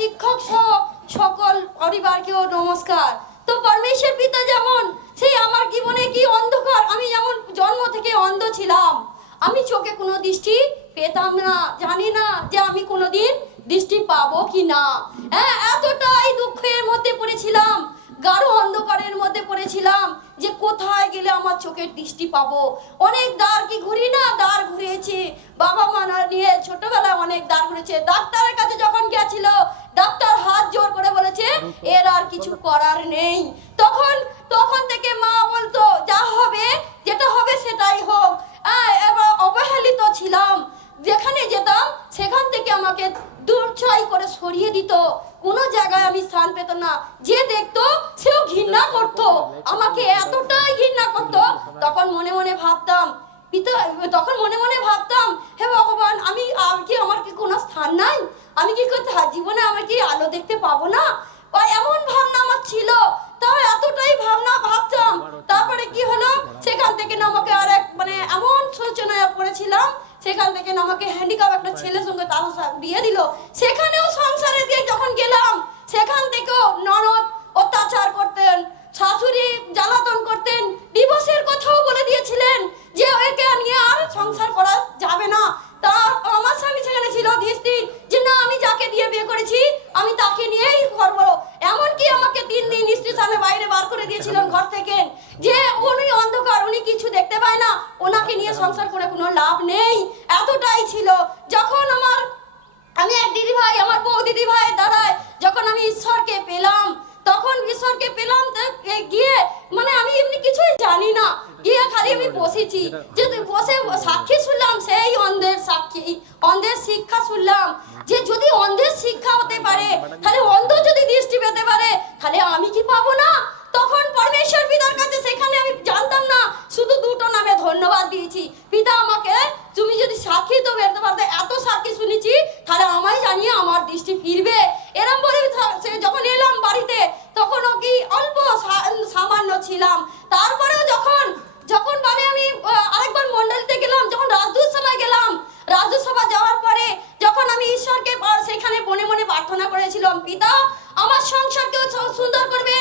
শিক্ষক সহ সকল পরিবারকেও নমস্কার। তো পরমেশ্বর পিতা যেমন সেই আমার জীবনে কি অন্ধকার, আমি যেমন জন্ম থেকে অন্ধ ছিলাম, আমি চোখে কোনো দৃষ্টি পেতাম না, জানি না যে আমি কোনোদিন দৃষ্টি পাবো কি না। হ্যাঁ, এতটাই দুঃখের মধ্যে পড়েছিলাম, গাঢ় অন্ধকারের মধ্যে পড়েছিলাম যে কোথায় গেলে আমার চোখের দৃষ্টি পাবো। অনেক দ্বার কি ঘুরি না, দ্বার ঘুরেছি, বাবা মা নিয়ে ছোটবেলায় অনেক দ্বার ঘুরেছে। ডাক্তারের কাছে যখন গেছিল, ডাক্তার হাত জোর করে বলেছে এর আর কিছু করার নেই। তখন থেকে মা বলতো যা হবে, যেটা হবে সেটাই হোক। এবার অবহেলিত ছিলাম, যেখানে যেতাম সেখান থেকে আমাকে দূরছাই করে সরিয়ে দিত, কোনো জায়গায় আমি স্থান পেত না। যে দেখতো সেও ঘৃণা করতো, আমাকে এতটাই ঘৃণা করতো। তখন মনে মনে ভাবতাম পিতা, তখন মনে মনে ভাবতাম হে ভগবান, আমি আমার কি কোনো স্থান নাই? আমি কি জীবনে আমার কি আলো দেখতে পাবো না? বা এমন ভাবনা আমার ছিল, তাও এতটাই ভাবনা ভাবতাম। তারপরে কি হলো, সেখান থেকে না আমাকে আরেক এমন শোচনায় পড়েছিলাম, সেখান থেকে না আমাকে হ্যান্ডিক্যাপ একটা ছেলের সঙ্গে তার বিয়ে দিল। সেখানেও সংসারে দিয়ে যখন গেলাম, সেখান থেকেও ননদ অত্যাচার করতেন, শাশুড়ি জ্বালাতন করতেন, ডিভোর্সের কথাও বলে দিয়েছিলেন যে একে নিয়ে আর সংসার করা যাবে না। তা আমার স্বামী সেখানে ছিল স্থির যে না, আমি যাকে দিয়ে বিয়ে করেছি আমি তাকে নিয়েই করবো। এমনকি আমাকে 3 দিন স্টেশনে বাইরে বার করে দিয়েছিলেন ঘর থেকে, যে উনি অন্ধকার, উনি কিছু দেখতে পায় না, ওনাকে নিয়ে সংসার করে কোনো লাভ নেই। এতটাই ছিল। যখন আমি এক দিদি ভাই, আমার বউ দিদি ভাই দ্বারায় যখন আমি ঈশ্বরকে পেলাম, তখন ঈশ্বরকে পেলাম গিয়ে আমি এমনি কিছুই জানি না, গিয়ে খালি আমি বসেছি, যে বসে সাক্ষী শুনলাম, সেই অন্ধের সাক্ষী, অন্ধের শিক্ষা শুনলাম যে যদি অন্ধের শিক্ষা হতে পারে, তাহলে অন্ধ যদি দৃষ্টি পেতে পারে, তাহলে আমি কি পাবো না? তখন পরমেশ্বর পিতার কাছে, সেখানে আমি জানতাম না, শুধু দুটো নামে ধন্যবাদ দিয়েছি। পিতা আমাকে তুমি যদি সাক্ষী তো বেরোতে পারতে, এত সাক্ষী শুনেছি, তাহলে আমায় জানিয়ে আমার দৃষ্টি ফিরবে। এরম বলে যখন এলাম বাড়িতে, তখনও কি অল্প সামান্য ছিলাম। তারপরেও যখন আমি আরেকবার মন্ডলীতে গেলাম, যখন রাজদূত সভায় গেলাম, রাজদূত সভা যাওয়ার পরে যখন আমি ঈশ্বরকে সেখানে মনে মনে প্রার্থনা করেছিলাম, পিতা আমার সংসারকেও সুন্দর করবেন,